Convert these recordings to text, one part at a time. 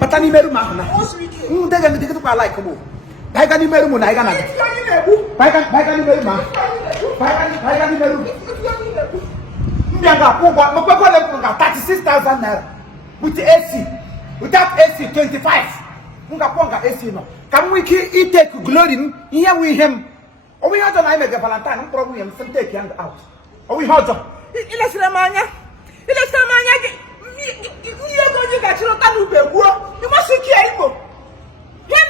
Patani meru mahna. Ndega ndika tukwa like mo. Baiga ni meru mo na iga na. Baiga ni meru ma. Baiga ni meru. Mbianga kwa mapako le kwa 36,000 naira. With AC. Without AC 25. Nga ponga AC no. Can we take glory here with him? Or we had to make a Valentine problem some take him out. Or we had to. Ilesramanya. You got your tongue. You must secure Igbo. You're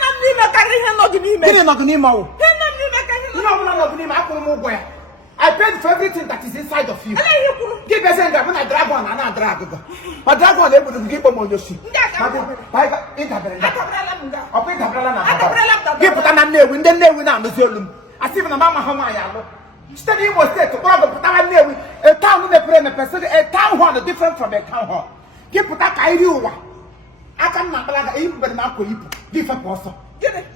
not I paid for everything that is inside of you. Give us a when I drag one and I drag. But drag one able to give them on your seat. Give it an name when they win on the Zulum. As even a mamma Hamaya. Study was said to brother, but I knew a town with a person, a town hall different from a town hall. Give put that I I can't not like a but not different person. Get it?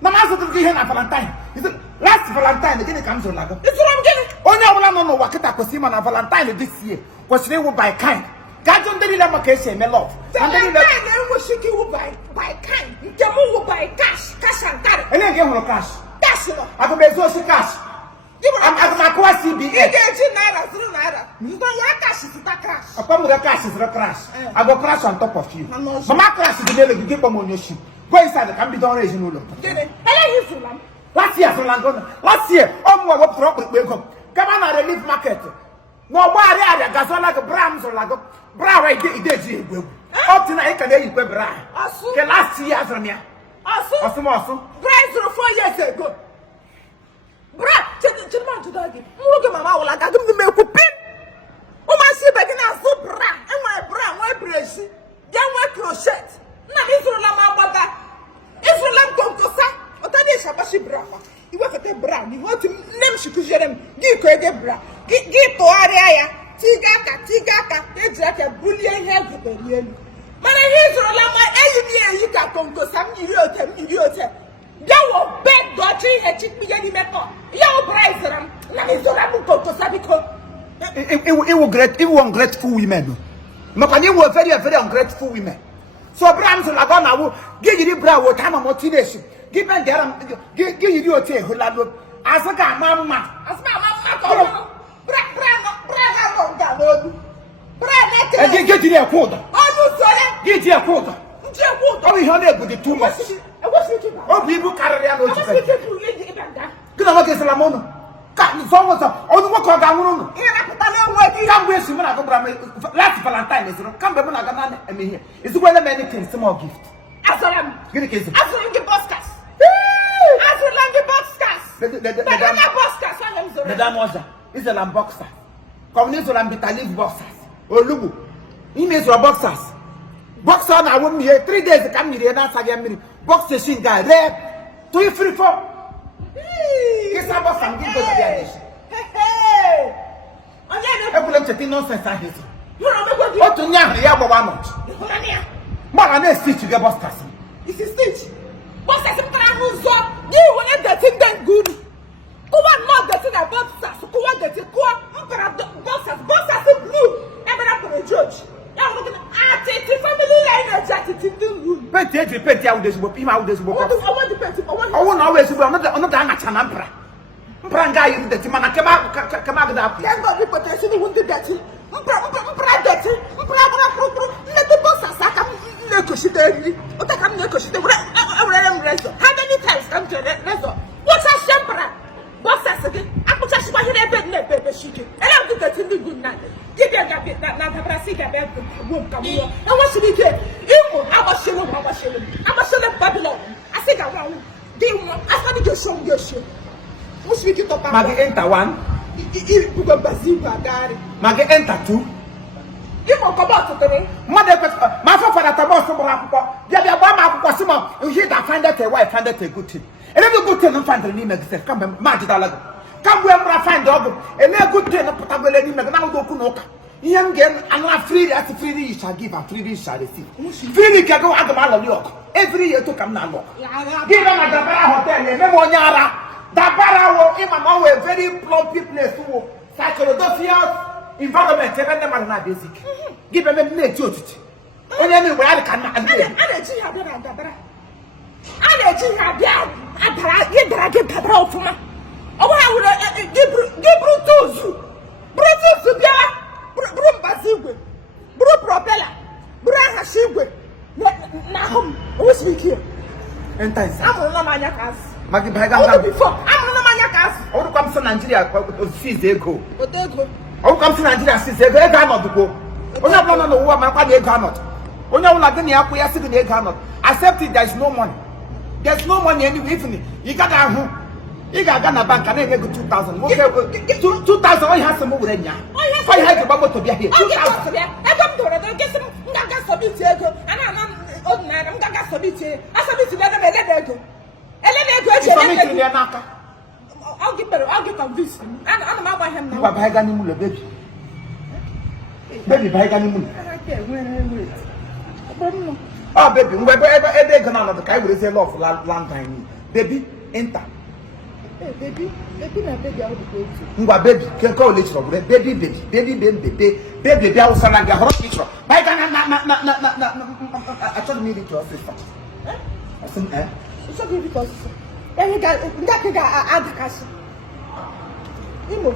No matter to give him a Valentine. Is it last Valentine again? It comes to Lago. It's what I'm getting. Only I don't know what Katakosim on Valentine this year was they will buy kind. God don't deliver my case, my love. And then was she will buy kind. You will buy cash and carry. And then give her cash. That's it. I could be so cash. I'm going to CB. You don't like cash is a crash. I come with a cash is a crash. I go crash on top of you. My crash is the daily give them on your ship. Go inside, can be done raising no. Last year, last year, what trouble will come. Come on, I relief market. No, why are gas like a brams or like a bra? I did it. Up tonight, can they bra? Last year, from here. Awesome. Bras 4 years ago. Bra, children to doggy. Look at my like I don't make a pin. Oh, my ship again, I so bra, and my bra, my brace. Young white crochet. Now, Israel, my mother. Israel, Goncosa, or Tadesha Bashi bra. You work at the brown, you want to name Shikujem, give Craig bra. Give to Aria, Tigaka, it's like a bullion hair for the year. But I Israel, my enemy, you can Goncosa, you Yawo beg dodgy and chick me any metal. Yawo price them. It will ungrateful women. Makani were very ungrateful women. So Brams Lagona will give you the brow time of motivation. Give them there, give you a tail who love as a guy, mamma. As my mamma. Brad, get you a quarter. Oh, get you a quarter. Only 100 with the 2 months. Oh, people carry on. Good luck, Salamono. Can't forward on the work of Gamono. Come with Simon. Last Valentine is come back when I got here. It's one of many things, some more gift. As I'm getting the boxcars. As we land the boxcars. Madame Moza is a lamb boxer. Come to Lambita leave boxers. Oh, Lubu. He means your boxers. Boxer, I won't be here 3 days to come here. That's again. Box the shin guy, red, 2 3 4. Yes, I was some people to hey, I will let you nonsense. You remember what to Nyam, the other 1 month. More than a stitch to get boxers. It's a stitch. Boxers, you will let the thing then good. Who are not the thing about boxers? Who are the thing? Boxers blue. Never up to the judge. I'm looking at it. Family line jacket. Petty out this book. I won't always be another Chanampra. Pranga, you the Timana come out. Thank God, reputation, you won't do that. Let the boss come negotiate. What I come negotiate. How many times come to the resort? What's a shepherd? Boxers again. I put a spy in a bed, shooting. And I'll do that in the good night. Give them that won't come here. And what should we do? I was showing Babylon. I said, around. They want, I started to show your shit. What's we get up? Maggi enter 1. You go Bazooka, Gary. Maggi enter 2. You will come out to me. Mother, my father, you hear that find out a wife, find out a good thing. And every good thing, find the name of come Maggi. Come where I find dog, and a good thing, put up with any Maganoka. Young girl, and not free as free you shall give, and free shall receive. Freely can go out of York. Every year to come now. Give them at the Hotel, and Memonyara. Dabara wo ima no a very plumpy place wo. Psychological environment even them na basic. Give them a otiti. Onye ni we are kan na ade. Ana ji ha bia dabara. Ana ji ha bia adara ye dara ge dabara ofuma. Owo ha wo gibru tozu. Brutus bia bru mbazigwe. Bru propeller. Bru ha shigwe. Na hom. Wo speak here. Enter inside. Amu no manya kas. Maggi bag am before. Amu no manya kas. Oru come to Nigeria seize ego. Otego. Oru come to Nigeria seize ego. Ego not go. Onye blow no wo ma kwa ego not. Onye wo na gini akoya sig na ego not. Accept it, there is no money. There's no money anyway even you got that home. You got na bank and then go 2000. Okay, 2000 only has some more than ya. Why have you babo to be here? 2000. I don't do get some gaga subit ego. And I'm ordinary gaga subit. I subit let them let go. Let me go. I'll get convinced. And I'm not by him now. Buy Ganimula, baby. Baby, buy Ganimula. Oh, baby, wherever gonna know the guy will say love land time. Baby, enter. Baby, na baby, I will go to. Ngwa baby, can call it for baby, I was saying the hot teacher. Buy I told me to sister. I said, eh? It's okay because you got that cash. Imo,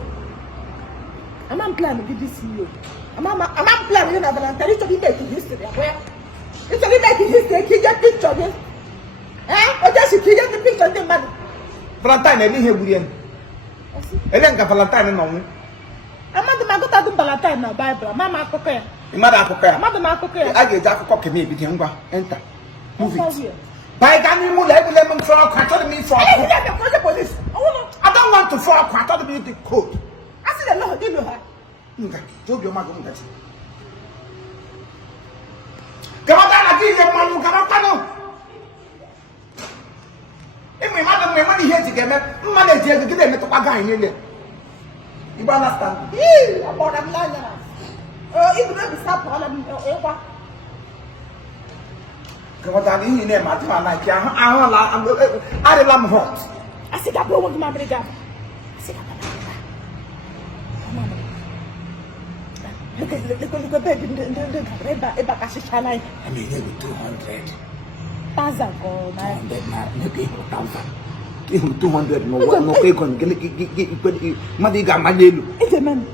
I'm planning to be this CEO. I'm planning to have to be making history. It's only making history. Can you picture this? Eh? Or just you get the picture of the money. Valentine, I didn't hear William. Elenka Valentine no. Amadu magota dum Valentine na Bible. Mama akokaya. Imada akokaya. Amadu makokaya. I get that cock me bi ngwa. Enter. Move it. By Ganimu let me throw a to me for. The police. I don't want to throw a quack to be the code. I see the law, did you have? Told your mother that. Come on, I give you one, come on. If my mother may money here to get money to get them to Paga in here. You understand? About a million. If you stop all of them, come on, I need name at my like I am hot. I said, I don't want my brother. I said, look at baby, the Bakashana. I mean, 200. Thousand or 900, maybe 1,000. 200, no bacon, get money got my name. It's a man.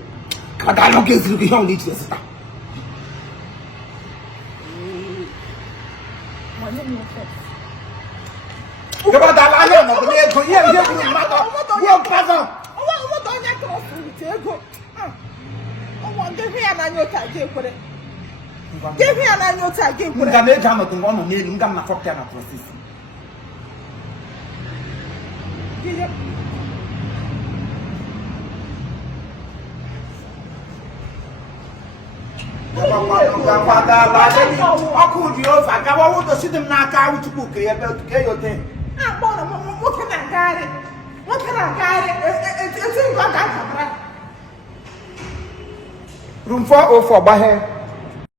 I don't get you only this. Come on, I don't know. You're present. What don't you cross with you? Oh, give me an annual tag. Give me an annual tag. Give me an annual tag. One on you, come for Canada process. I could you over. I want to see them knock out to book your thing. What can I get it? What can I get it? It's in God. Room 404 by here.